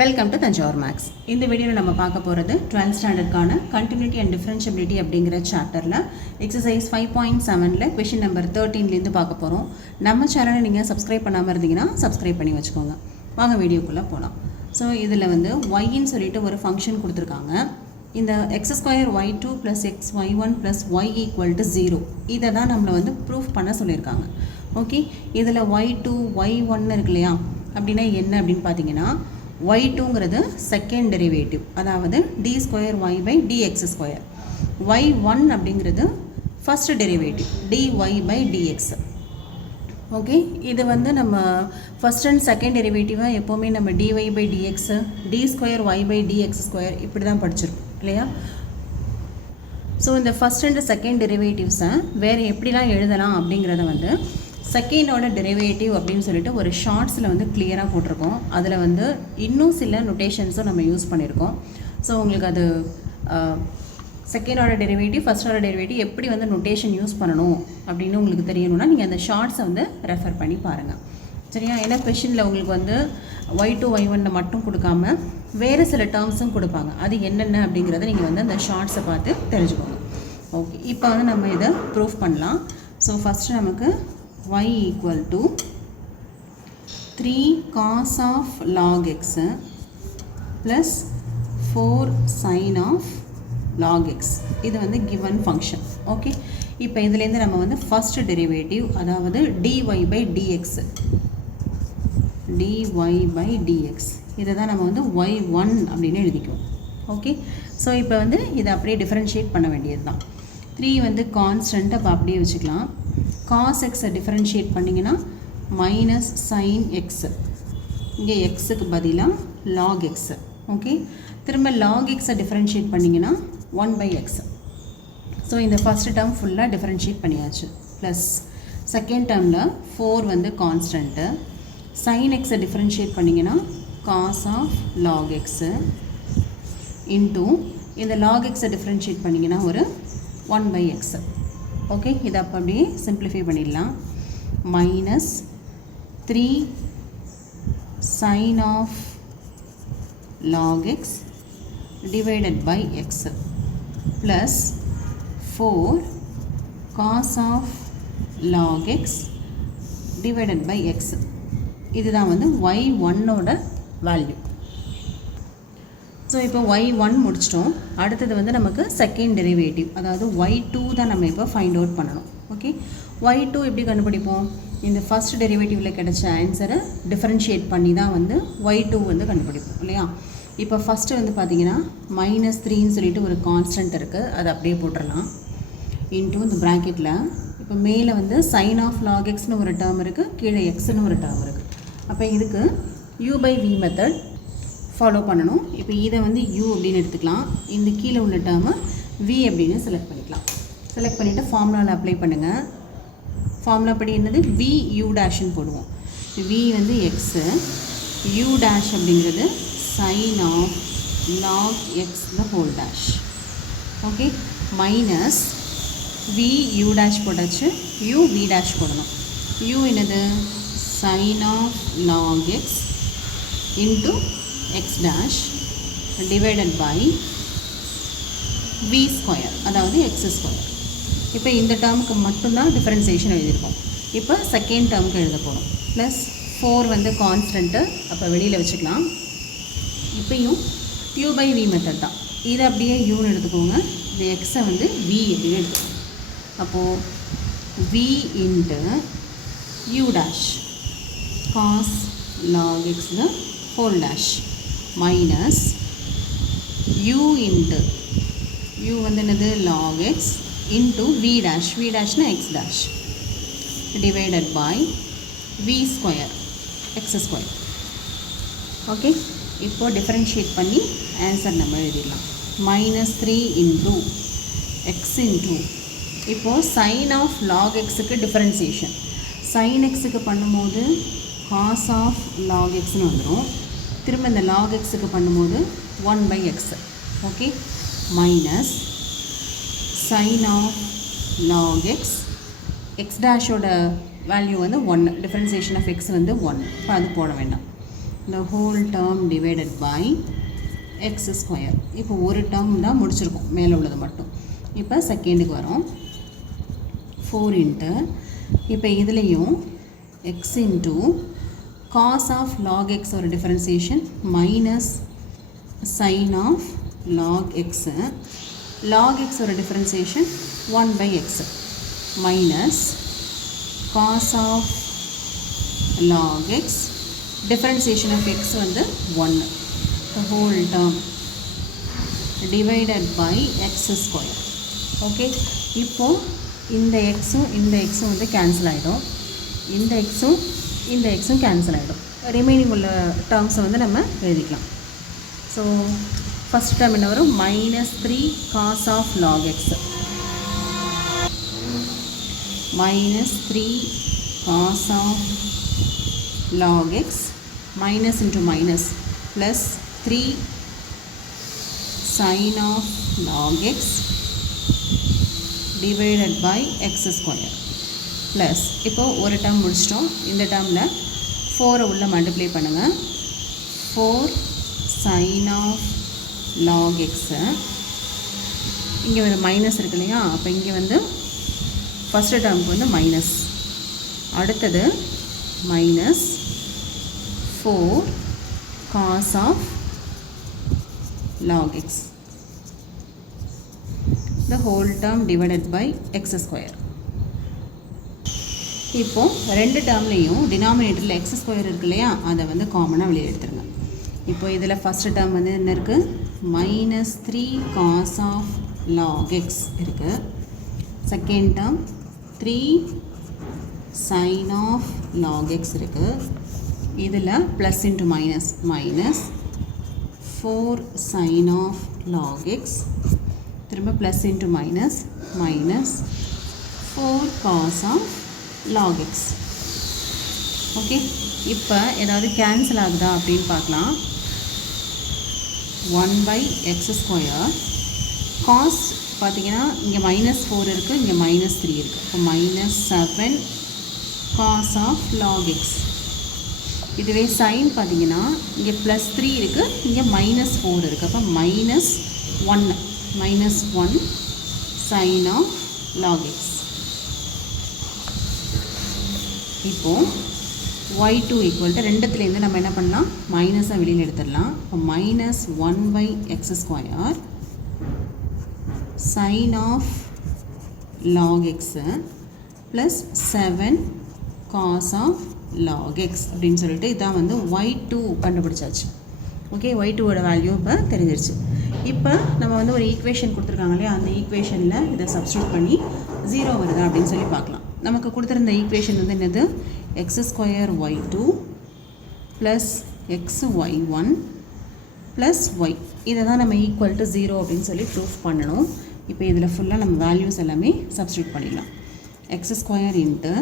Welcome to Thanjavur maths. இந்த வீடியோவில் நம்ம பார்க்க போகிறது 12th ஸ்டாண்டர்டுக்கான கண்டினியூட்டி அண்ட் டிஃபரன்ஷியபிலிட்டி அப்படிங்கிற சாப்டரில் எக்ஸசைஸ் 5.7ல் கொஷின் நம்பர் 13லேருந்து பார்க்க போகிறோம். நம்ம சேனலை நீங்கள் சப்ஸ்கிரைப் பண்ணாமல் இருந்தீங்கன்னா சப்ஸ்கிரைப் பண்ணி வச்சுக்கோங்க. வாங்க வீடியோக்குள்ளே போகலாம். ஸோ இதில் வந்து ஒய்ன்னு சொல்லிட்டு ஒரு ஃபங்க்ஷன் கொடுத்துருக்காங்க. இந்த x² y2 + x y1 + y = 0 இதை தான் நம்மளை வந்து ப்ரூஃப் பண்ண சொல்லியிருக்காங்க. ஓகே, இதில் y2 y1 இருக்கு இல்லையா, அப்படின்னா என்ன அப்படின்னு பார்த்தீங்கன்னா y2ங்கிறது செகண்ட் டெரிவேட்டிவ், அதாவது d²y/dx². y1 அப்படிங்கிறது ஃபஸ்ட் டெரிவேட்டிவ் dy/dx. ஓகே, இது வந்து நம்ம ஃபஸ்ட் அண்ட் செகண்ட் டெரிவேட்டிவை எப்போவுமே நம்ம dy/dx d²y/dx² இப்படி தான் படிச்சிருக்கோம் இல்லையா. ஸோ இந்த ஃபஸ்ட் அண்ட் செகண்ட் டெரிவேட்டிவ்ஸை வேறு எப்படிலாம் எழுதலாம் அப்படிங்கிறத வந்து செகண்டோட டெரிவேட்டிவ் அப்படின்னு சொல்லிட்டு ஒரு ஷார்ட்ஸில் வந்து கிளியராக போட்டிருக்கோம். அதில் வந்து இன்னும் சில நொட்டேஷன்ஸும் நம்ம யூஸ் பண்ணியிருக்கோம். ஸோ உங்களுக்கு அது செகண்டோட டெரிவேட்டிவ் ஃபஸ்ட்டோட டெரிவேட்டிவ் எப்படி வந்து நொட்டேஷன் யூஸ் பண்ணணும் அப்படின்னு உங்களுக்கு தெரியணும்னா நீங்கள் அந்த ஷார்ட்ஸை வந்து ரெஃபர் பண்ணி பாருங்கள். சரியா? ஏன்னா கொஷினில் உங்களுக்கு வந்து y2 y1 மட்டும் கொடுக்காம வேறு சில டேர்ம்ஸும் கொடுப்பாங்க. அது என்னென்ன அப்படிங்கிறத நீங்கள் வந்து அந்த ஷார்ட்ஸை பார்த்து தெரிஞ்சுக்கோங்க. ஓகே, இப்போ வந்து நம்ம இதை ப்ரூஃப் பண்ணலாம். ஸோ ஃபஸ்ட்டு நமக்கு y = 3 cos of log x plus 4 sin of log x. இது வந்து given function. ஓகே, இப்போ இதுலேருந்து நம்ம வந்து ஃபஸ்ட் டெரிவேட்டிவ், அதாவது dy/dx இதை தான் நம்ம வந்து y1 அப்படின்னு எழுதிக்குவோம். ஓகே, ஸோ இப்போ வந்து இதை அப்படியே டிஃபரன்ஷியேட் பண்ண வேண்டியது தான். 3 வந்து கான்ஸ்டன்ட், அப்போ அப்படியே வச்சுக்கலாம். cos x டிஃபரன்ஷியேட் பண்ணிங்கன்னா மைனஸ் sin x, இங்கே எக்ஸுக்கு பதிலாக log x. ஓகே, திரும்ப log x டிஃபரன்ஷியேட் பண்ணிங்கன்னா 1/x. ஸோ இந்த ஃபஸ்ட் டேர்ம் ஃபுல்லாக டிஃபரன்ஷியேட் பண்ணியாச்சு. ப்ளஸ் செகண்ட் டேர்மில் 4 வந்து கான்ஸ்டன்ட்டு, sin x டிஃபரன்ஷியேட் பண்ணிங்கன்னா cos of log x into இந்த log x டிஃபரன்ஷியேட் பண்ணிங்கன்னா ஒரு 1/x. ஓகே, இதை அப்போ அப்படியே சிம்பிளிஃபை பண்ணிடலாம். Minus 3 sin of log x divided by x plus 4 cos of log x divided by x. இதுதான் வந்து y1ஓட வேல்யூ. ஸோ இப்போ y1 முடிச்சிட்டோம். அடுத்தது வந்து நமக்கு செகண்ட் டெரிவேட்டிவ், அதாவது y2 தான் நம்ம இப்போ ஃபைண்ட் அவுட் பண்ணணும். ஓகே, y2 எப்படி கண்டுபிடிப்போம்? இந்த ஃபஸ்ட் டெரிவேட்டிவில் கிடைச்ச ஆன்சரை டிஃபரன்ஷியேட் பண்ணி தான் வந்து y2 வந்து கண்டுபிடிப்போம் இல்லையா. இப்போ ஃபஸ்ட்டு வந்து பார்த்திங்கன்னா -3ன்னு சொல்லிட்டு ஒரு கான்ஸ்டன்ட் இருக்குது, அதை அப்படியே போட்டுடலாம். இன்ட்டு இந்த ப்ராக்கெட்டில் இப்போ மேலே வந்து sin of log xன்னு ஒரு டேர்ம் இருக்குது, கீழே xன்னு ஒரு டேர்ம் இருக்குது. அப்போ இதுக்கு u/v மெத்தட் ஃபாலோ பண்ணணும். இப்போ இதை வந்து u அப்படின்னு எடுத்துக்கலாம், இந்த கீழே உள்ள டேர்மை v அப்படின்னு செலக்ட் பண்ணிக்கலாம். செலக்ட் பண்ணிவிட்டு ஃபார்முலாவில் அப்ளை பண்ணுங்கள். ஃபார்முலா படி என்னது v u' போடுவோம். v வந்து x, u' அப்படிங்கிறது sin of log x the whole dash. Okay, minus v u' போட்டாச்சு, u v' போடணும். u என்னது sin of log x into x dash divided by v², அதாவது x². இப்போ இந்த டேர்முக்கு மட்டும்தான் டிஃபரன்சியேஷன் எழுதியிருக்கோம். இப்போ செகண்ட் டேர்முக்கு எழுத போகிறோம். ப்ளஸ் 4 வந்து கான்ஸ்டன்ட்டு, அப்போ வெளியில் வச்சுக்கலாம். இப்போயும் u/v மெத்தட் தான். இதை அப்படியே யூன்னு எடுத்துக்கோங்க, இந்த எக்ஸை வந்து v அப்படின்னு எடுத்துக்கோங்க. அப்போது v into u' cos log x the whole dash minus u into u வந்து என்னது log x into v' v' x dash divided by v² x². Okay, இப்போ டிஃபரன்ஷியேட் பண்ணி ஆன்சர் நம்ம எழுதிடலாம். -3 into x into இப்போது sin of log xக்கு differentiation. sin xக்கு பண்ணும்போது cos of log xன்னு வந்துடும். திரும்ப இந்த log xக்கு பண்ணும்போது 1/x. Okay, minus sin of log x x' value வந்து 1, டிஃபரன்சியேஷன் ஆஃப் x வந்து 1. இப்போ அது போட வேண்டாம். the whole term divided by x square. இப்போ ஒரு term தான் முடிச்சிருக்கோம் மேலே உள்ளது மட்டும். இப்போ செகண்டுக்கு வரோம் 4 into இப்போ இதுலேயும் x into cos of log x ஒரு differentiation minus sin of log x ஒரு differentiation 1 by x minus cos of log x differentiation of x வந்து 1 the whole term divided by x square. Okay, இப்போ இந்த எக்ஸும் வந்து cancel ஆகிடும், இந்த எக்ஸும் கேன்சல் ஆகிடும். ரிமைனிங் உள்ள டேர்ம்ஸை வந்து நம்ம எழுதிக்கலாம். ஸோ ஃபஸ்ட் டேர்ம் என்ன வரும், -3 cos of log x -3 cos of log x minus into minus plus 3 sin of log x divided by x square plus இப்போ ஒரு டேர்ம் முடிச்சிட்டோம். இந்த டேர்மில் 4 உள்ள மல்டிப்ளை பண்ணுங்கள். 4 sin of log x இங்கே வந்து மைனஸ் இருக்கு இல்லையா, அப்போ இங்கே வந்து ஃபஸ்ட்டு டேர்முக்கு வந்து மைனஸ், அடுத்தது minus 4 cos of log x the whole term divided by x square. இப்போ ரெண்டு டேர்ம்லேயும் டினாமினேட்டரில் x ஸ்கொயர் இருக்கு இல்லையா, அதை வந்து காமனாக வெளியே எடுத்துருங்க. இப்போ இதில் ஃபஸ்ட்டு டேர்ம் வந்து என்ன இருக்குது, -3 cos of log x இருக்குது. Second term 3 sin of log x இருக்குது. இதில் plus into minus -4 sin of log x, திரும்ப plus into minus -4 cos of log x. Okay, இப்போ ஏதாவது கேன்சல் ஆகுதா அப்படின்னு பார்க்கலாம். 1 by x square cos பார்த்தீங்கன்னா இங்கே -4 இருக்குது, இங்கே -3 இருக்குது. இப்போ -7 cos of log x. இதுவே சைன் பார்த்தீங்கன்னா இங்கே +3 இருக்குது, இங்கே -4 இருக்குது. அப்போ -1 sin of log x. இப்போது y2 = ரெண்டுத்துலேருந்து நம்ம என்ன பண்ணலாம், மைனஸாக வெளியில் எடுத்துடலாம். இப்போ -1 by x square sin of log x plus 7 cos of log x அப்படின்னு சொல்லிட்டு இதான் வந்து y2 கண்டுபிடிச்சாச்சு. ஓகே, y2ஓட வேல்யூ இப்போ தெரிஞ்சிருச்சு. இப்போ நம்ம வந்து ஒரு ஈக்குவேஷன் கொடுத்துருக்காங்க இல்லையா, அந்த ஈக்குவேஷனில் இதை சப்ஸ்டியூட் பண்ணி 0 வருதா அப்படின்னு சொல்லி பார்க்கலாம். நமக்கு கொடுத்துருந்த ஈக்குவேஷன் வந்து என்னது, x² y2 plus xy1 plus y. இதை தான் நம்ம ஈக்குவல் டு 0 அப்படின்னு சொல்லி ப்ரூஃப் பண்ணணும். இப்போ இதில் ஃபுல்லாக நம்ம வேல்யூஸ் எல்லாமே சப்ஸ்டியூட் பண்ணிடலாம். x² இன்ட்டு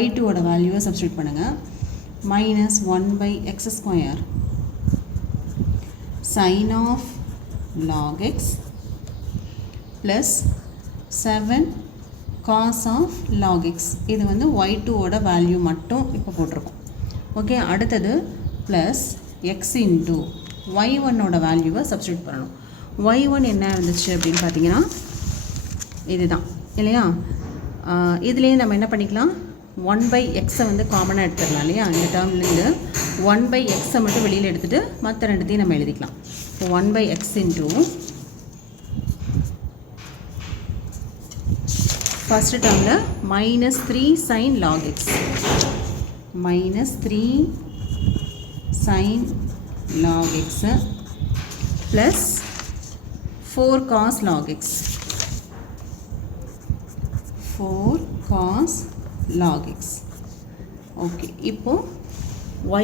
y2ஓட வேல்யூவை சப்ஸ்டியூட் பண்ணுங்கள். -1 by x² sin of log x plus 7 cos of log x. இது வந்து y2ஓட வேல்யூ மட்டும் இப்போ போட்டிருக்கோம். ஓகே, அடுத்தது ப்ளஸ் x இன்ட்டு y1ஓட வேல்யூவை சப்ஸ்டியூட் பண்ணணும். y1 என்ன இருந்துச்சு அப்படின்னு பார்த்தீங்கன்னா இதுதான் இல்லையா, இதுலேயே நம்ம என்ன பண்ணிக்கலாம், 1 by x வந்து காமனாக எடுத்துடலாம் இல்லையா. இந்த டேர்ம்லேருந்து 1 by x மட்டும் வெளியில் எடுத்துகிட்டு மற்ற ரெண்டுத்தையும் நம்ம எழுதிக்கலாம். இப்போ 1 by x இன்ட்டு ஃபஸ்ட்டு டேர்மில் -3 sin log x -3 sin log x plus 4 cos log x 4 cos log x. Okay, இப்போது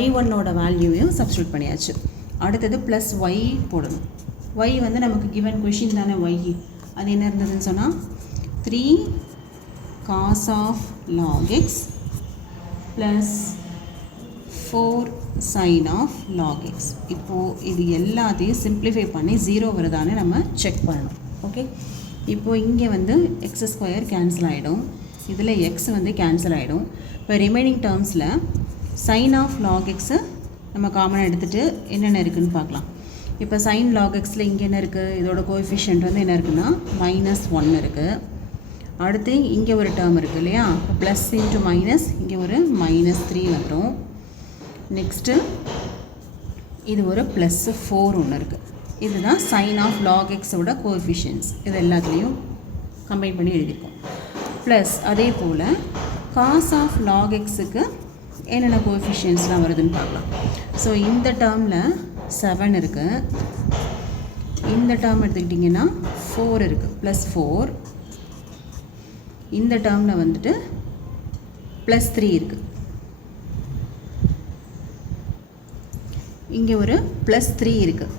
y1ஓட வேல்யூவையும் சப்ஸ்டியூட் பண்ணியாச்சு. அடுத்தது ப்ளஸ் y போடணும். y வந்து நமக்கு கிவன் கொஷின் தானே y, அது என்ன இருந்ததுன்னு சொன்னால் 3 cos of log x plus 4 sin of log x. இப்போது இது எல்லாத்தையும் சிம்பிளிஃபை பண்ணி 0 வருதான்னு நம்ம செக் பண்ணணும். ஓகே, இப்போது இங்கே வந்து x² கேன்சல் ஆகிடும், இதில் x வந்து கேன்சல் ஆகிடும். இப்போ remaining டேர்ம்ஸில் sin of log x நம்ம காமனாக எடுத்துகிட்டு என்னென்ன இருக்குதுன்னு பார்க்கலாம். இப்போ sin log xல இங்கே என்ன இருக்குது, இதோட கோஎஃபிஷியன்ட் வந்து என்ன இருக்குன்னா -1 இருக்குது. அடுத்து இங்கே ஒரு டேர்ம் இருக்குது இல்லையா, ப்ளஸ் இன்ட்டு மைனஸ் இங்கே ஒரு -3 வந்துடும். நெக்ஸ்ட்டு இது ஒரு +4 ஒன்று இருக்குது. இதுதான் sin of log xோட கோஎஃபிஷியன்ட்ஸ். இது எல்லாத்துலேயும் கம்பைன் பண்ணி எழுதியிருக்கோம். ப்ளஸ் அதே போல் cos of log xக்கு என்னென்ன கோஎஃபிஷியன்ட்ஸ்லாம் வருதுன்னு பார்க்கலாம். ஸோ இந்த டேர்மில் 7 இருக்குது, இந்த டேர்ம் எடுத்துக்கிட்டிங்கன்னா 4 இருக்குது, +4. இந்த டேர்மில் வந்துட்டு +3 இருக்குது. இங்கே ஒரு +3 இருக்குது.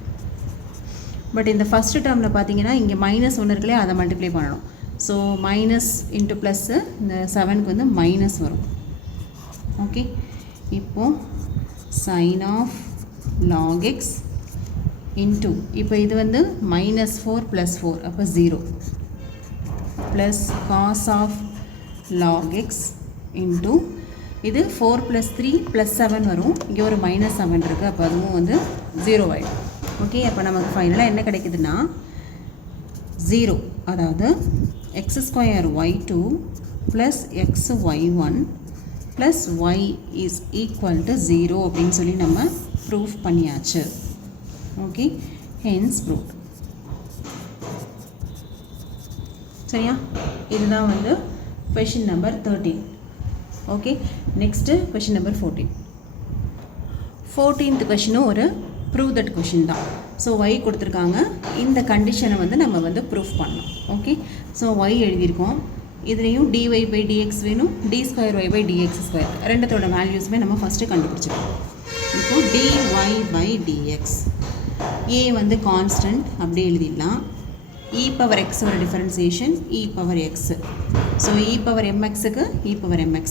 பட் இந்த ஃபஸ்ட்டு டேர்மில் பார்த்தீங்கன்னா இங்கே -1 இருக்குல்லையே, அதை மல்டிப்ளை பண்ணணும். ஸோ மைனஸ் இன்ட்டு ப்ளஸ்ஸு இந்த 7க்கு வந்து மைனஸ் வரும். ஓகே, இப்போது sin of log x into இப்போ இது வந்து -4 + 4 அப்போ 0 plus cos of log x into இது 4 + 3 + 7 வரும். இங்கே ஒரு -7 இருக்குது, அப்போ அதுவும் வந்து 0 ஆகிடும். ஓகே, அப்போ நமக்கு ஃபைனலாக என்ன கிடைக்குதுன்னா 0, அதாவது x2y2 + xy1 + y = 0 அப்படின்னு சொல்லி நம்ம ப்ரூஃப் பண்ணியாச்சு. Okay, hence proof. சரியா, இதுதான் வந்து question number 13. Okay, next question number 14. 14th கொஷினும் ஒரு ப்ரூவ் தட் கொஷின் தான். ஸோ y கொடுத்துருக்காங்க, இந்த கண்டிஷனை வந்து நம்ம வந்து ப்ரூஃப் பண்ணலாம். ஓகே, ஸோ y எழுதியிருக்கோம், இதுலேயும் dy/dx வேணும், d2y/dx2 ரெண்டத்தோட வேல்யூஸுமே நம்ம ஃபஸ்ட்டு கண்டுபிடிச்சிருக்கோம். இப்போது dy/dx a வந்து கான்ஸ்டன்ட் அப்படியே எழுதிடலாம். e⁻x ஒரு டிஃபரன்சியேஷன் e⁻x. So e⁻mxக்கு e⁻mx.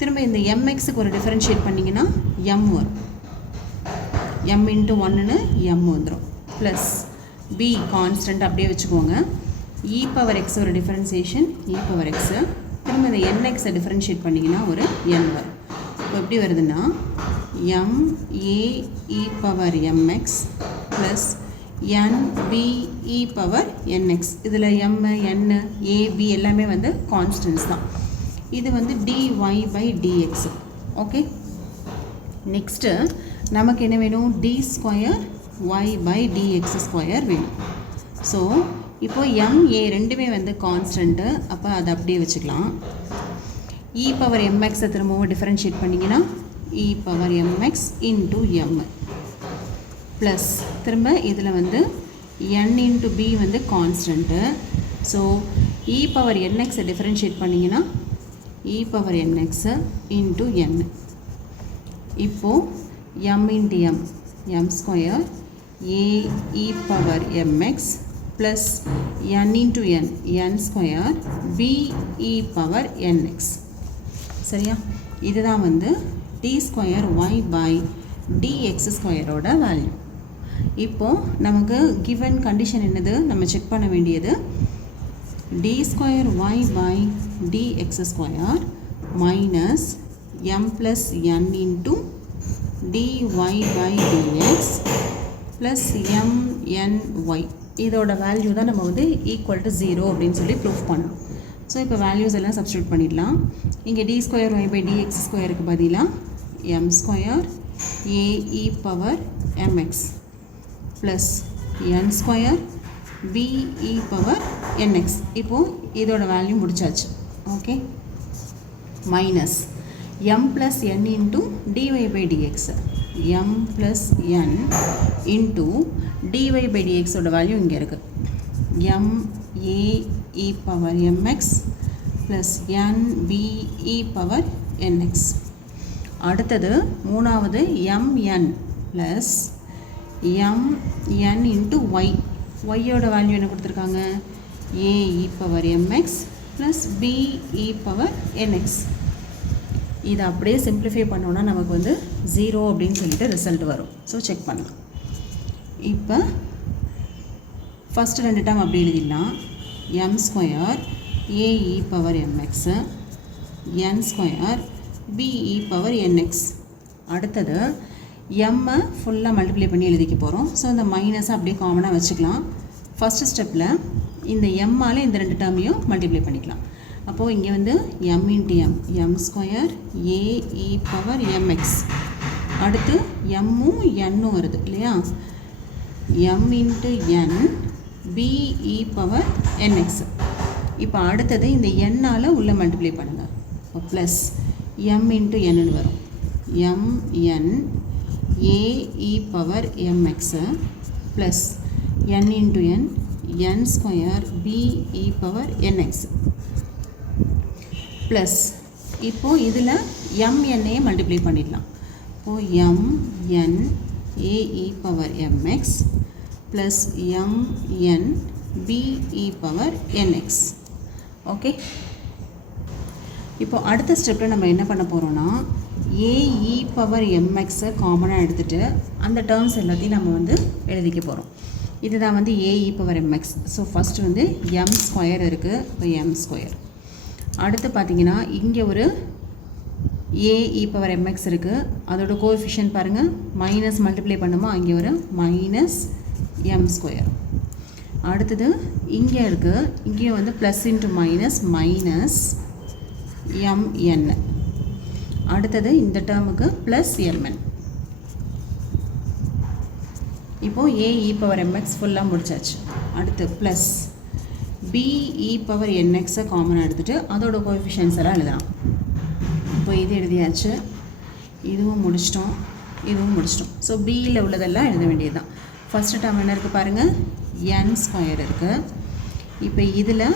திரும்ப இந்த mxக்கு ஒரு டிஃபரன்ஷியேட் பண்ணிங்கன்னா m வரும், m × 1ன்னு m வந்துடும். ப்ளஸ் b கான்ஸ்டன்ட் அப்படியே வச்சுக்கோங்க. e⁻x ஒரு டிஃபரன்சியேஷன் e⁻x. திரும்ப இந்த nxை டிஃபரன்ஷியேட் பண்ணிங்கன்னா ஒரு n வரும். இப்போ எப்படி வருதுன்னா m a e⁻mx plus nb e⁻nx. இதில் m n a b எல்லாமே வந்து கான்ஸ்டன்ட்ஸ் தான். இது வந்து dy/dx. ஓகே, நெக்ஸ்ட்டு நமக்கு என்ன வேணும், d2y/dx2 வேணும். ஸோ இப்போது m a ரெண்டுமே வந்து கான்ஸ்டன்ட்டு, அப்போ அதை அப்படியே வச்சுக்கலாம். e⁻mxை திரும்பவும் டிஃபரன்ஷியேட் பண்ணிங்கன்னா e⁻mx × m ப்ளஸ் திரும்ப இதில் வந்து n × b வந்து கான்ஸ்டன்ட்டு. ஸோ e⁻nxை டிஃபரன்ஷியேட் பண்ணிங்கன்னா e⁻nx × n. இப்போது m × m m2 a e⁻mx plus n × n n2 b e⁻nx. சரியா, இதுதான் வந்து d2y/dx2ஓட வேல்யூ. இப்போது நமக்கு கிவன் கண்டிஷன் என்னது, நம்ம செக் பண்ண வேண்டியது d2y/dx2 minus m + n × dy/dx plus mny. இதோட வேல்யூ தான் நம்ம வந்து =0 அப்படின்னு சொல்லி ப்ரூஃப் பண்ணணும். ஸோ இப்போ வேல்யூஸ் எல்லாம் சப்ஸ்டியூட் பண்ணிடலாம். இங்கே d2y/dx2க்கு பதிலாக m2 a e⁻mx plus n2 b e⁻nx. இப்போது இதோட வேல்யூ முடிச்சாச்சு. Okay, minus m + n × dy/dx m + n × dy/dxோட வேல்யூ இங்கே இருக்குது, m a e⁻mx plus n b e⁻nx. அடுத்தது மூணாவது mn ப்ளஸ் mn × y. yயோட வேல்யூ என்ன கொடுத்துருக்காங்க, a e⁻mx plus b e⁻nx. இதை அப்படியே சிம்பிளிஃபை பண்ணோன்னா நமக்கு வந்து 0 அப்படின்னு சொல்லிட்டு ரிசல்ட் வரும். ஸோ செக் பண்ணலாம். இப்போ ஃபஸ்ட்டு ரெண்டு டேர்ம் அப்படி எழுதிடலாம். m2 a e⁻mx n2 b e⁻nx. அடுத்தது எம்மை ஃபுல்லாக மல்டிப்ளை பண்ணி எழுதிக்க போகிறோம். ஸோ இந்த மைனஸை அப்படியே காமனாக வச்சுக்கலாம். ஃபஸ்ட்டு ஸ்டெப்பில் இந்த எம்மால் இந்த ரெண்டு டேர்மையும் மல்டிப்ளை பண்ணிக்கலாம். அப்போது இங்கே வந்து M into M square A E power M X. அடுத்து எம்மும் என்னும் வருது இல்லையா, M into N B E power N X. இப்போ அடுத்தது இந்த என்னால் உள்ளே மல்டிப்ளை பண்ணுங்கள். இப்போ ப்ளஸ் எம் இன்ட்டு என்னு வரும், M N A E power M X plus N into N square B E power N X plus இப்போது இதில் எம்என்னையே மல்டிப்ளை பண்ணிடலாம். இப்போது M N A E power M X plus M N B E power N X. Okay, இப்போ அடுத்த ஸ்டெப்பில் நம்ம என்ன பண்ண போகிறோன்னா ஏஇ பவர் எம்எக்ஸை காமனாக எடுத்துகிட்டு அந்த டேர்ம்ஸ் எல்லாத்தையும் நம்ம வந்து எழுதிக்க போகிறோம். இதுதான் வந்து A E power M X. So first வந்து எம் ஸ்கொயர் இருக்குது, இப்போ எம் ஸ்கொயர். அடுத்து பார்த்தீங்கன்னா இங்கே ஒரு ஏஇ பவர் எம்எக்ஸ் இருக்குது, அதோட கோஎஃபிஷியன்ட் பாருங்கள், மைனஸ் மல்டிப்ளை பண்ணுமா, இங்கே ஒரு மைனஸ் எம் ஸ்கொயர். அடுத்தது இங்கே இருக்குது, இங்கேயும் வந்து plus into minus minus M N. அடுத்தது இந்த டேர்முக்கு ப்ளஸ் எம்என். இப்போது ஏஇ பவர் எம்எக்ஸ் ஃபுல்லாக முடிச்சாச்சு. அடுத்து ப்ளஸ் பிஇ பவர் என்எக்ஸை காமனாக எடுத்துகிட்டு அதோட கோஎஃபிஷியன்ஸ் எல்லாம் எழுதலாம். இப்போ இது எழுதியாச்சு, இதுவும் முடிச்சிட்டோம், இதுவும் முடிச்சிட்டோம். ஸோ பியில் உள்ளதெல்லாம் எழுத வேண்டியது தான். ஃபஸ்ட்டு டேர்ம் என்ன இருக்குது பாருங்கள், என் ஸ்கொயர் இருக்குது. இப்போ இதில்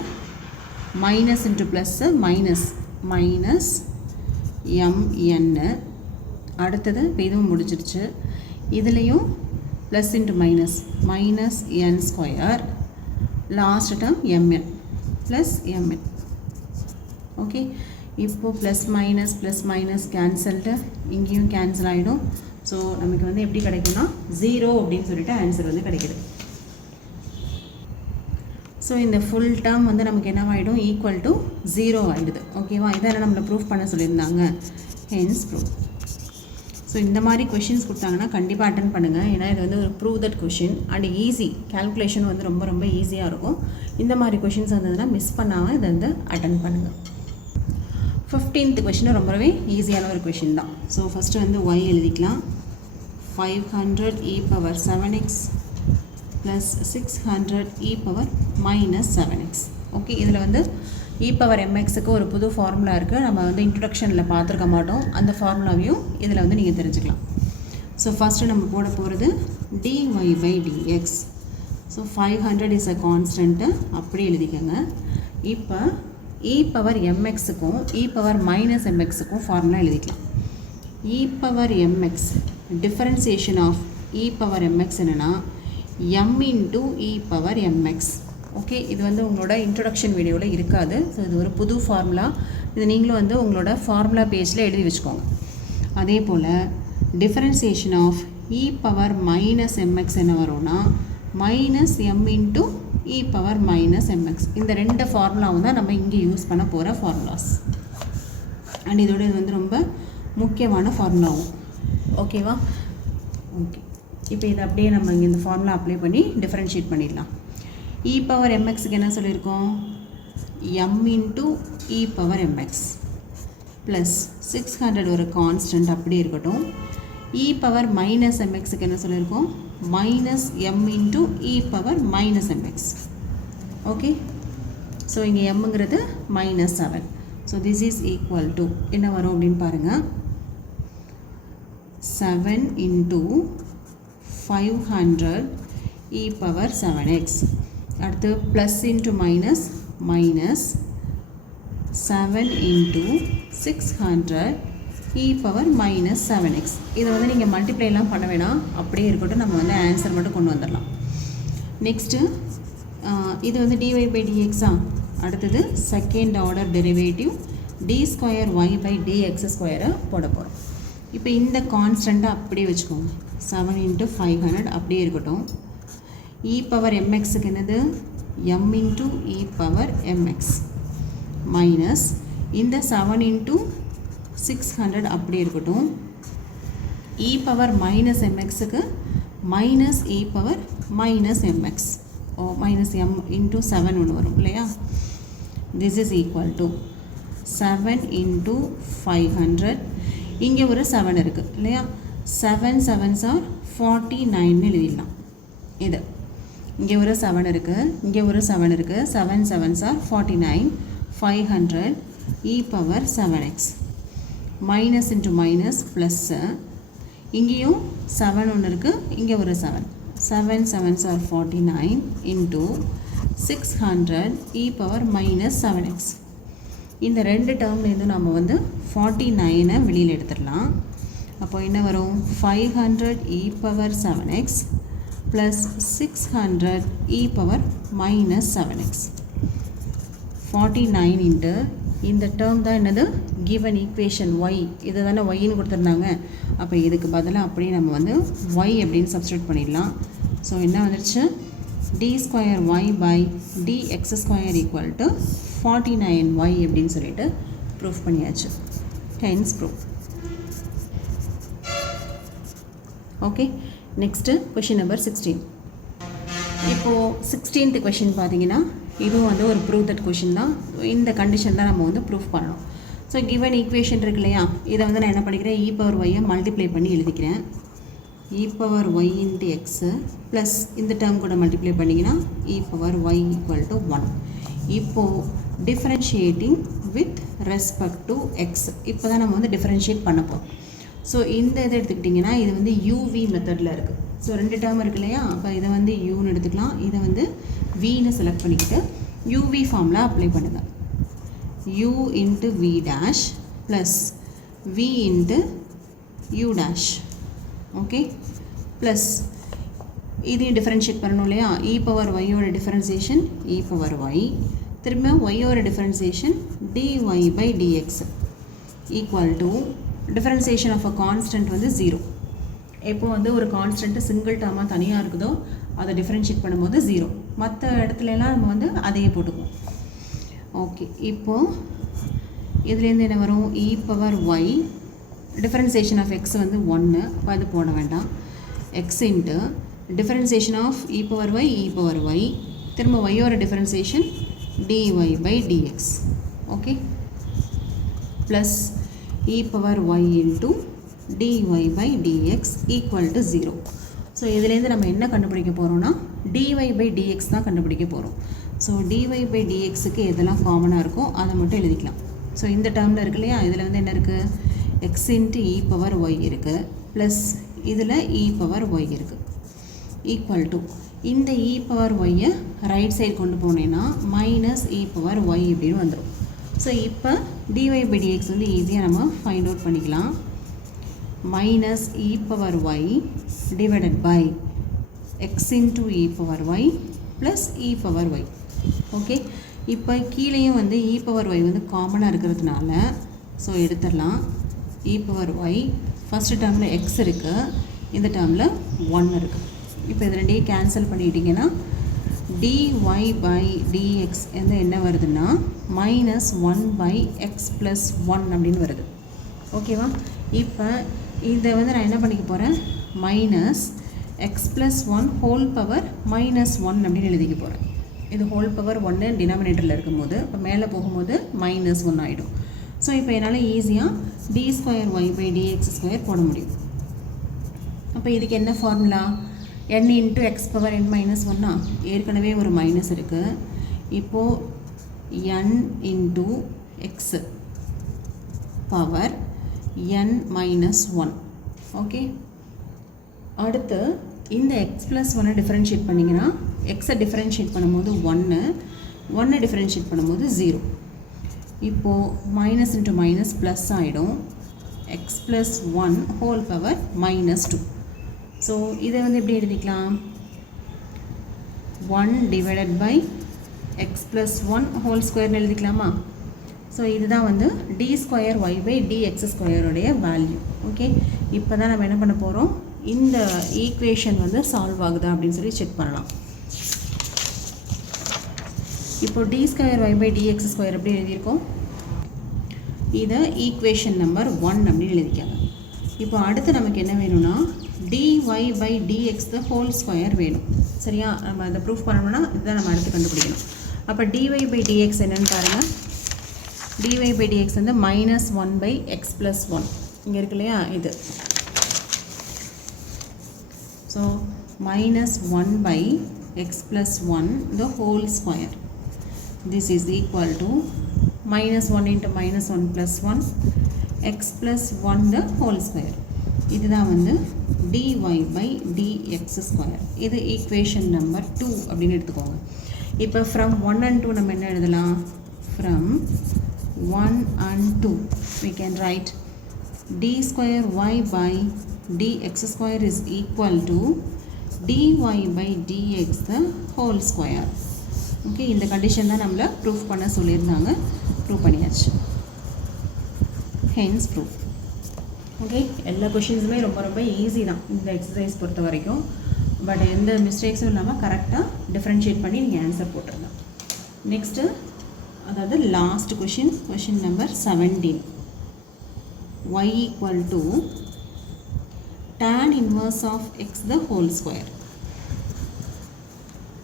minus into plus minus minus எம்என்னு. அடுத்தது இப்போ இதுவும் முடிச்சிருச்சு. இதுலேயும் plus into minus minus n square. Last term mn plus mn. Okay, இப்போது ப்ளஸ் மைனஸ் கேன்சல்ட்டு, இங்கேயும் கேன்சல் ஆகிடும். ஸோ நமக்கு வந்து எப்படி கிடைக்கும்னா 0 அப்படின்னு சொல்லிட்டு ஆன்சர் வந்து கிடைக்கிது. ஸோ இந்த ஃபுல் டேர்ம் வந்து நமக்கு என்னவாயிடும், ஈக்குவல் டு 0 ஆகிடுது. ஓகேவா, இதான் நம்மளை ப்ரூஃப் பண்ண சொல்லியிருந்தாங்க, ஹென்ஸ் ப்ரூஃப். ஸோ இந்த மாதிரி கொஷின்ஸ் கொடுத்தாங்கன்னா கண்டிப்பாக அட்டன் பண்ணுங்கள். ஏன்னா இது வந்து ஒரு prove that question and easy, calculation வந்து ரொம்ப ரொம்ப ஈஸியாக இருக்கும். இந்த மாதிரி கொஷின்ஸ் வந்ததுன்னா மிஸ் பண்ணாமல் இதை வந்து அட்டன் பண்ணுங்கள். 15th கொஷின் ரொம்பவே ஈஸியான ஒரு கொஷின் தான். ஸோ ஃபஸ்ட்டு வந்து ஒய் எழுதிக்கலாம். 500 e power 7x plus 600 e power minus 7x. Okay, இதில் வந்து இ பவர் எம்எக்ஸுக்கு ஒரு புது ஃபார்முலா இருக்குது, நம்ம வந்து இன்ட்ரொடக்ஷனில் பார்த்துருக்க மாட்டோம். அந்த ஃபார்முலாவையும் இதில் வந்து நீங்கள் தெரிஞ்சுக்கலாம். ஸோ ஃபஸ்ட்டு நம்ம போட போகிறது dy by dx. So 500 is a constant, அப்படி எழுதிக்கோங்க. இப்போ இ பவர் எம்எக்ஸுக்கும் இ பவர் மைனஸ் எம்எக்ஸுக்கும் ஃபார்முலா எழுதிக்கலாம். E power mx differentiation of e power mx என்னென்னா m into e power mx. Okay, இது வந்து உங்களோட இன்ட்ரொடக்ஷன் வீடியோவில் இருக்காது. ஸோ இது ஒரு புது ஃபார்முலா, இது நீங்களும் வந்து உங்களோட ஃபார்முலா பேஜில் எழுதி வச்சுக்கோங்க. அதே போல் differentiation of e power minus m x என்ன வரும்னா minus m into e power minus m x. இந்த ரெண்டு ஃபார்முலாவும் தான் நம்ம இங்கே யூஸ் பண்ண போகிற ஃபார்முலாஸ். அண்ட் இதோட இது வந்து ரொம்ப முக்கியமான ஃபார்முலாவும். ஓகேவா, ஓகே. இப்போ இதை அப்படியே நம்ம இங்கே இந்த ஃபார்முலா அப்ளை பண்ணி டிஃபரன்ஷியேட் பண்ணிடலாம். இ பவர் எம்எக்ஸுக்கு என்ன சொல்லியிருக்கோம், M into e power M X plus 600 ஒரு கான்ஸ்டன்ட் அப்படி இருக்கட்டும். இ பவர் மைனஸ் எம்எக்ஸுக்கு என்ன சொல்லியிருக்கோம், minus m into e power minus m x. Okay, so இங்கே எம்ங்கிறது -7. So this is equal to என்ன வரும் அப்படின்னு பாருங்கள், 7 இன்ட்டு 500 e பவர் 7x. அடுத்து plus into minus minus 7 into 600 e power minus 7x. இதை வந்து நீங்கள் மல்டிப்ளைலாம் பண்ண வேணாம், அப்படியே இருக்கட்டும், நம்ம வந்து ஆன்சர் மட்டும் கொண்டு வந்துடலாம். நெக்ஸ்ட்டு இது வந்து dy by dx. அடுத்தது second order derivative d square y by dx ஸ்கொயரை போட போகிறோம். இப்போ இந்த கான்ஸ்டண்ட்டை அப்படியே வச்சுக்கோங்க, 7 இன்ட்டு 500 அப்படியே இருக்கட்டும். இ பவர் எம்எக்ஸுக்கு என்னது, m into e power m x minus இந்த 7 இன்ட்டு 600 அப்படியே இருக்கட்டும். e பவர் மைனஸ் mxக்கு minus e power minus mx minus m into 7 ஒன்று வரும் இல்லையா. This is equal to 7 into 500. இங்கே ஒரு 7 இருக்குது இல்லையா. 7 7s are 49 எழுதிடலாம். இது இங்கே ஒரு 7 இருக்குது, இங்கே ஒரு 7 இருக்குது. 7 7s are 49. 500 e power 7x minus into minus plus. இங்கேயும் 7 ஒன்று இருக்குது, இங்கே ஒரு 7. 7 7s are 49 into 600 e power minus 7x. இந்த ரெண்டு டேர்ம்லேருந்து நம்ம வந்து 49 வெளியில் எடுத்துடலாம். அப்போ என்ன வரும்? 500 e power 7x plus 600 e power minus 7x. 49 into இந்த டேர்ம் தான் என்னது? Given equation y. இது தானே ஒய்ன்னு கொடுத்துருந்தாங்க. அப்போ இதுக்கு பதிலாக அப்படியே நம்ம வந்து y அப்படின்னு சப்ஸ்டியூட் பண்ணிடலாம். ஸோ என்ன வந்துருச்சு? d square y by dx square equal to 49y அப்படின்னு சொல்லிட்டு ப்ரூஃப் பண்ணியாச்சு. Hence proof. Okay, next question number 16. இப்போது 16th கொஷின் பார்த்தீங்கன்னா இதுவும் வந்து ஒரு ப்ரூவ் தட் கொஷின் தான். இந்த கண்டிஷன் தான் நம்ம வந்து ப்ரூஃப் பண்ணணும். ஸோ கிவன் ஈக்குவேஷன் இருக்கு இல்லையா, இதை வந்து நான் என்ன பண்ணிக்கிறேன்? இ பவர் ஒய்யை மல்டிப்ளை பண்ணி எழுதிக்கிறேன். E power y into x plus இந்த டேர்ம் கூட மல்டிப்ளை பண்ணிங்கன்னா e power y equal to 1. இப்போது differentiating with respect to x இப்போ தான் நம்ம வந்து டிஃப்ரென்ஷியேட் பண்ண போகிறோம். ஸோ இந்த இதை எடுத்துக்கிட்டிங்கன்னா இது வந்து யூவி மெத்தடில் இருக்குது. ஸோ ரெண்டு டேர்ம் இருக்கு இல்லையா, அப்போ இதை வந்து யூன்னு எடுத்துக்கலாம், இதை வந்து வின்னு செலக்ட் பண்ணிக்கிட்டு யூவி ஃபார்மில் அப்ளை பண்ணுங்கள். u into V dash plus V into U dash. Okay, plus இதையும் டிஃப்ரென்ஷியேட் பண்ணணும் இல்லையா. இ பவர் ஒய்யோட டிஃப்ரென்சியேஷன் இ பவர் ஒய், திரும்ப ஒய்யோட differentiation dy by dx equal to differentiation of a constant வந்து 0. எப்போ வந்து ஒரு கான்ஸ்டன்ட்டு சிங்கிள் டேர்மாக தனியாக இருக்குதோ அதை டிஃப்ரென்ஷியேட் பண்ணும்போது 0. மற்ற இடத்துலலாம் நம்ம வந்து அதையே போட்டுக்குவோம். ஓகே, இப்போது இதுலேருந்து என்ன வரும்? E power y differentiation of x வந்து 1, அப்போ அது போட வேண்டாம். X into differentiation of e power y e power Y, திரும்ப ஒய்யோட differentiation dy by dx. Okay, plus e power y into dy by dx equal to 0. So இதுலேருந்து நம்ம என்ன கண்டுபிடிக்க போகிறோம்னா dy by dx தான் கண்டுபிடிக்க போகிறோம். ஸோ dy by dxக்கு எதெல்லாம் காமனாக இருக்கோ அதை மட்டும் எழுதிக்கலாம். ஸோ இந்த டேர்மில் இருக்கு இல்லையா, இதில் வந்து என்ன இருக்குது? X into e power Y இருக்குது ப்ளஸ் இதில் இ பவர் ஒய் இருக்குது ஈக்குவல் டு இந்த இ பவர் ஒய்யை ரைட் சைடு கொண்டு போனேன்னா மைனஸ் இ பவர் ஒய் இப்படின்னு வந்துடும். ஸோ இப்போ dy by dx வந்து ஈஸியாக நம்ம ஃபைண்ட் அவுட் பண்ணிக்கலாம். minus e power y divided by x into e power y plus e power y. Okay, இப்போ கீழேயும் வந்து e power y வந்து காமனாக இருக்கிறதுனால ஸோ எடுத்துடலாம். e power y ஃபஸ்ட்டு டேர்மில் x இருக்குது, இந்த டேர்மில் 1 இருக்குது. இப்போ இது ரெண்டையும் கேன்சல் பண்ணிட்டீங்கன்னா dy by dx வந்து என்ன வருதுன்னா மைனஸ் 1 by x plus 1 அப்படின்னு வருது. ஓகேவா? இப்போ இதை வந்து நான் என்ன பண்ணிக்க போகிறேன்? Minus X plus 1 whole power minus 1 அப்படின்னு எழுதிக்க போகிறேன். இது ஹோல் பவர் 1 டினாமினேட்டரில் இருக்கும்போது இப்போ மேலே போகும்போது மைனஸ் 1 ஆகிடும். ஸோ இப்போ என்னால் ஈஸியாக D square Y by D X square போட முடியும். அப்போ இதுக்கு என்ன formula? n into X power n minus 1. ஏற்கனவே ஒரு மைனஸ் இருக்குது. இப்போது n into X power n minus 1. Okay, அடுத்து இந்த எக்ஸ் ப்ளஸ் 1 டிஃப்ரென்ஷியேட் பண்ணிங்கன்னா எக்ஸை டிஃப்ரென்ஷியேட் பண்ணும்போது 1 டிஃப்ரென்ஷியேட் பண்ணும்போது 0. இப்போது மைனஸ் இன்ட்டு மைனஸ் ப்ளஸ் ஆகிடும். X plus 1 whole power minus 2. So இதை வந்து எப்படி எழுதிக்கலாம்? 1 divided by x plus 1 whole ஸ்கொயர்னு எழுதிக்கலாமா? ஸோ இதுதான் வந்து d square Y by d x ஸ்கொயருடைய வேல்யூ. ஓகே, இப்போ தான் நம்ம என்ன பண்ண போகிறோம்? இந்த ஈக்குவேஷன் வந்து சால்வ் ஆகுதா அப்படின்னு சொல்லி செக் பண்ணலாம். இப்போ D square Y by D X square எப்படி எழுதியிருக்கோம்? இதை ஈக்குவேஷன் நம்பர் 1 அப்படின்னு எழுதிக்காங்க. இப்போ அடுத்து நமக்கு என்ன வேணும்னா dy by dx the whole square வேணும். சரியா? நம்ம அதை ப்ரூஃப் பண்ணணும்னா இதுதான் நம்ம அடுத்து கண்டுபிடிக்கணும். அப்போ dy by dx என்னன்னு பாருங்கள். dy by dx வந்து -1 by x plus 1 இங்கே இருக்கு இல்லையா இது. So -1 by x plus 1 the whole square. This is equal to -1 into -1 plus 1 x plus 1 the whole square. இதுதான் வந்து dy by dx square. இது equation number 2 அப்படின்னு எடுத்துக்கோங்க. இப்போ from 1 and 2 நம்ம என்ன எழுதலாம்? From 1 and 2 we can write d square y by dx square is equal to dy by dx the whole square. Okay, இந்த கண்டிஷன் தான் நம்மளை ப்ரூஃப் பண்ண சொல்லியிருந்தாங்க. ப்ரூவ் பண்ணியாச்சு. Hence proof. ஓகே, எல்லா கொஷின்ஸுமே ரொம்ப ரொம்ப ஈஸி தான் இந்த எக்ஸசைஸ் பொறுத்த வரைக்கும். பட் எந்த மிஸ்டேக்ஸும் இல்லாமல் கரெக்டாக டிஃப்ரென்ஷியேட் பண்ணி நீங்கள் ஆன்சர் போட்டுருங்க. நெக்ஸ்ட்டு அதாவது last question number 17. y equal to tan inverse of x the whole square.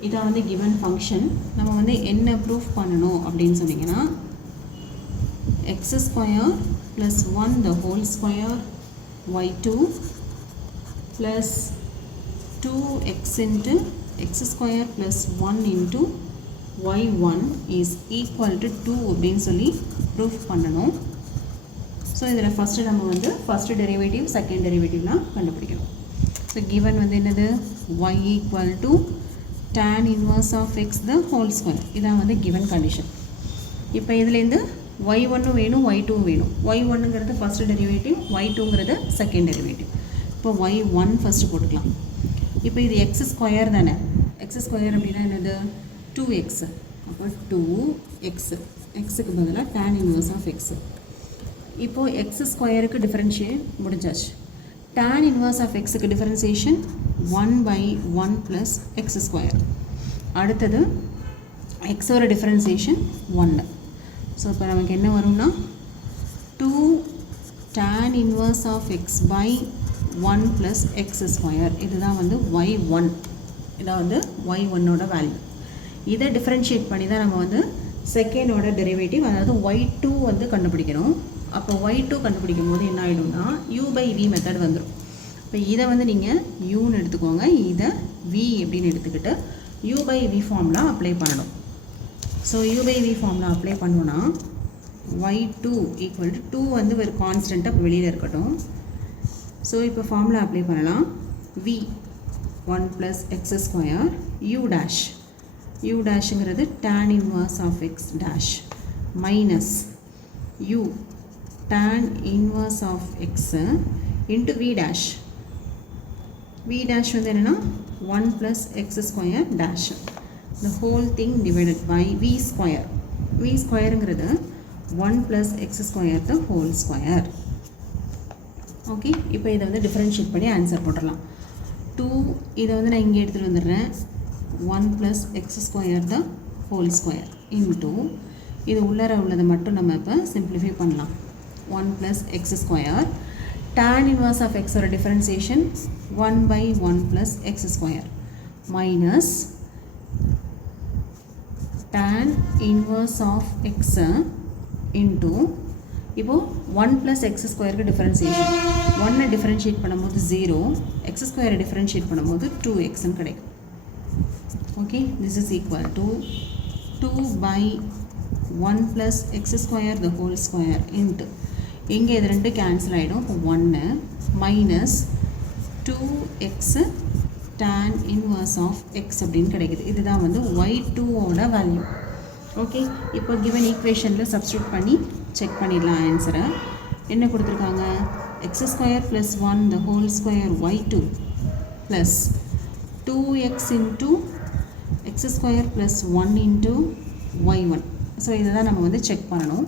இதான் வந்து given function. நம்ம வந்து என்ன ப்ரூஃப் பண்ணணும் அப்படின்னு சொன்னீங்கன்னா x square plus 1 the whole square y2 plus 2x into x square plus 1 into y1 is equal to 2 அப்படின்னு சொல்லி ப்ரூஃப் பண்ணணும். ஸோ இதில் ஃபஸ்ட்டு நம்ம வந்து ஃபஸ்ட்டு டெரிவேட்டிவ் செகண்ட் டெரிவேட்டிவ்லாம் கண்டுபிடிக்கணும். ஸோ கிவன் வந்து என்னது y equal to tan inverse of x the whole square. இதான் வந்து கிவன் கண்டிஷன். இப்போ இதுலேருந்து y1 வேணும் y2 வேணும். y1ங்கிறது ஃபஸ்ட்டு டெரிவேட்டிவ், y2ங்கிறது செகண்ட் டெரிவேட்டிவ். இப்போ y1 ஃபஸ்ட்டு போட்டுக்கலாம். இப்போ இது x ஸ்கொயர் தானே. x ஸ்கொயர் அப்படின்னா என்னது 2x. அப்போ 2x எக்ஸுக்கு பதிலாக tan inverse of x. இப்போது x ஸ்கொயருக்கு டிஃபரன்ஷியேட் முடிஞ்சாச்சு. tan inverse of xக்கு differentiation 1 by 1 plus x square. அடுத்தது எக்ஸோட டிஃபரன்சியேஷன் 1. ஸோ இப்போ நமக்கு என்ன வரும்னா 2 tan inverse of x by 1 plus x square. இதுதான் வந்து y1. இதான் வந்து y1ஓட வேல்யூ. இதை டிஃப்ரென்ஷியேட் பண்ணி தான் நம்ம வந்து செகண்டோட டெரிவேட்டிவ் அதாவது y2 வந்து கண்டுபிடிக்கணும். அப்போ y2 கண்டுபிடிக்கும் போது என்ன ஆகிடும்னா u by v மெத்தட் வந்துடும். இப்போ இதை வந்து நீங்கள் யூன்னு எடுத்துக்கோங்க, இதை v அப்படின்னு எடுத்துக்கிட்டு u by v ஃபார்ம்லாம் அப்ளை பண்ணணும். ஸோ u by v ஃபார்ம்லாம் அப்ளை பண்ணோன்னா y2 ஈக்குவல் டு 2 வந்து ஒரு கான்ஸ்டண்ட்டாக வெளியில் இருக்கட்டும். ஸோ இப்போ ஃபார்முலா அப்ளை பண்ணலாம். v 1 plus x square u dash. u dashங்கிறது tan inverse of x dash minus u tan inverse of x into v dash. v dash வந்து என்னென்னா 1 plus x square dash. the whole thing divided by v square. v squareங்கிறது 1 plus x square the whole square. Okay, இப்போ இதை வந்து differentiate பண்ணி answer போட்டுடலாம். 2 இதை வந்து நான் இங்கே எடுத்துகிட்டு வந்துடுறேன். 1 plus x square the whole square into இது உள்ளர உள்ளதை மட்டும் நம்ம இப்போ சிம்பிளிஃபை பண்ணலாம். 1 plus x square tan inverse of x ஓட differentiation 1 by 1 plus x square minus tan inverse of x into இப்போது 1 plus x ஸ்கொயருக்கு டிஃபரன்சியேஷன் 1 டிஃபரன்ஷியேட் பண்ணும்போது 0, x ஸ்கொயரை டிஃபரன்ஷியேட் பண்ணும்போது 2xன்னு கிடைக்கும். Okay, this is equal to 2 by 1 plus x square the whole square into இங்கே இது ரெண்டு கேன்சல் ஆகிடும். இப்போ 1 minus 2x tan inverse of x அப்படின்னு கிடைக்குது. இதுதான் வந்து y2ஓட வேல்யூ. ஓகே, இப்போ கிவன் ஈக்குவேஷனில் சப்ஸ்டியூட் பண்ணி செக் பண்ணிடலாம் ஆன்சரை. என்ன கொடுத்துருக்காங்க? x square plus 1 the whole square y2 plus 2x into x square plus 1 into y1. So இதை தான் நம்ம வந்து செக் பண்ணணும்.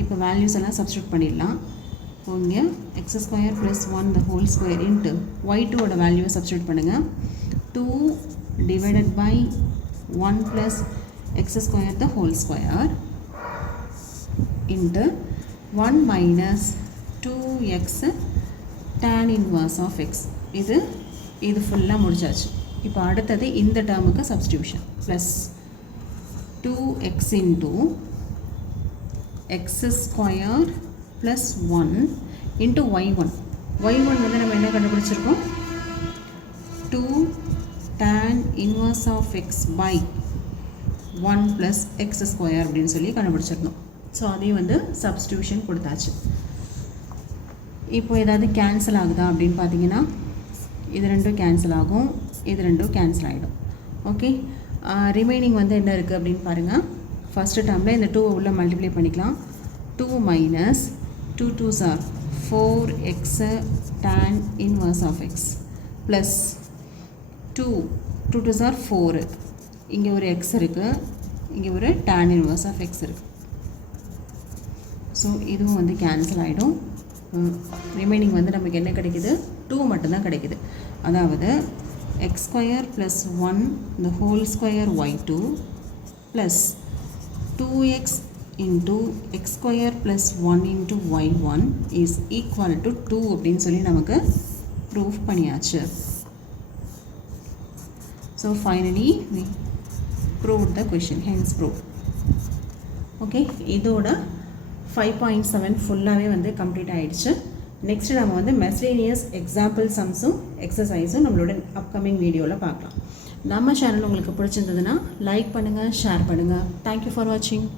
இப்போ வேல்யூஸ் எல்லாம் சப்ஸ்டியூட் பண்ணிடலாம். இப்போ இங்கே X square plus 1 the whole square into y2ஓட வேல்யூவை சப்ஸ்டியூட் பண்ணுங்கள். 2 divided by 1 plus X square the whole square into 1 minus 2x tan inverse of x. இது ஃபுல்லாக முடிச்சாச்சு. இப்போ அடுத்தது இந்த டேர்முக்கு substitution plus 2x into x square plus 1 into y1. y1 வந்து நம்ம என்ன கண்டுபிடிச்சிருக்கோம்? 2 tan inverse of x by 1 plus x square அப்படின்னு சொல்லி கண்டுபிடிச்சிருக்கோம். ஸோ அதையும் வந்து சப்ஸ்டியூஷன் கொடுத்தாச்சு. இப்போ ஏதாவது கேன்சல் ஆகுதா அப்படின்னு பார்த்தீங்கன்னா இது ரெண்டும் கேன்சல் ஆகும், இது ரெண்டும் கேன்சல் ஆகிடும். ஓகே, ரிமைனிங் வந்து என்ன இருக்குது அப்படின்னு பாருங்கள். ஃபஸ்ட்டு டேர்மில் இந்த 2 உள்ள மல்டிப்ளை பண்ணிக்கலாம். 2 minus 2 2s are 4x tan inverse of x plus 2 2s are 4. இங்கே ஒரு x இருக்குது, இங்கே ஒரு tan inverse of x இருக்குது. ஸோ இதுவும் வந்து கேன்சல் ஆகிடும். ரிமைனிங் வந்து நமக்கு என்ன கிடைக்குது? 2 மட்டும்தான் கிடைக்குது. அதாவது x square plus 1 the whole square y2 plus 2x into x square plus 1 into y1 is equal to 2 அப்படின்னு சொல்லி நமக்கு ப்ரூஃப் பண்ணியாச்சு. So finally we proved the question, hence proved. Okay, இதோட 5.7 ஃபுல்லாகவே வந்து கம்ப்ளீட் ஆகிடுச்சு. நெக்ஸ்ட்டு நம்ம வந்து மெஸ்லேனியஸ் எக்ஸாம்பிள் சம்ஸும் எக்ஸசைஸும் நம்மளோட அப்கமிங் வீடியோவில் பார்க்கலாம். நம்ம சேனல் உங்களுக்கு பிடிச்சிருந்ததுன்னா லைக் பண்ணுங்கள், ஷேர் பண்ணுங்கள். தேங்க்யூ ஃபார் வாட்சிங்.